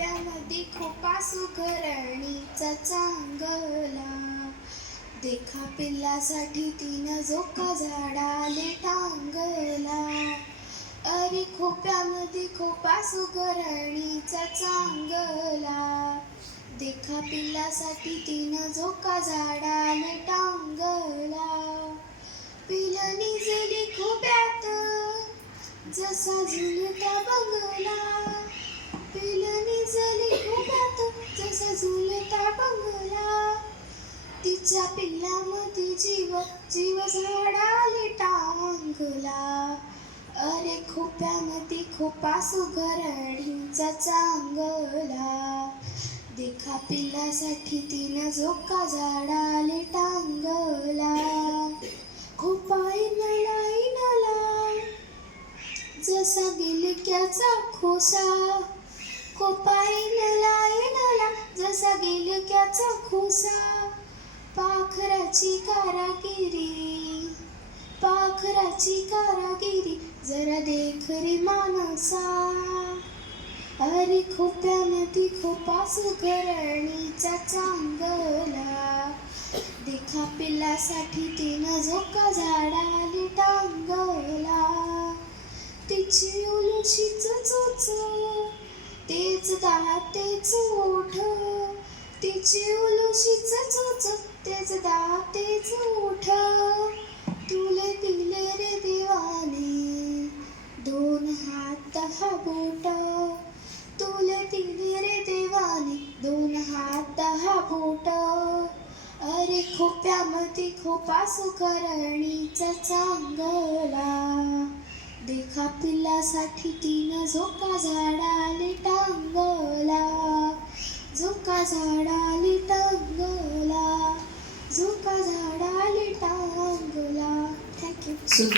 खोप्यामध्ये खोपा सुघरणीचा चांगला. देखा पिल्लासाठी तिनं झोका झाडाले टांगला. अरे खोप्यामध्ये खोपा सुघरणीचा चांगला. देखा पिल्लासाठी तिनं झोका झाडाले टांगला. पिलं निजली खोप्यात जसा झुलता बंगला. पिलं निजली खोप्यात जसा झुलता बंगला. तिच्या पिल्लामध्ये जीव झाडाले टांगला. अरे खोप्यामध्ये खोपा सुघरणीचा चांगला. देखा पिल्लासाठी तिनं झोका झाडाले टांगला. खोपा इनला जसा गिलक्याचा खोसा. खोपा इनला जसा गिलक्याचा खोसा. पाखराची कारागिरी जरा देख रे मानसा. अरे खोप्यामध्ये खोपा सुघरणीचा चांगला. देखा पिल्लासाठी तिनं झोका झाडाले टांगला. तिची उलशीच चोच तेच दात तेच ओठ. तिची उलशीच चोच तेच दात तेच ओठ. तुले दिले रे देवाने 2 हात 10 बोट. तुले दिले रे देवाने 2 हात 10 बोट. अरे खोप्यामध्ये खोपा सुघरणीचा चांगला. देखा पिल्लासाठी तिनं झोका झाडाले टांगला. झोका झाडाले टांगला. झोका झाडाले टांगला. थँक्यू.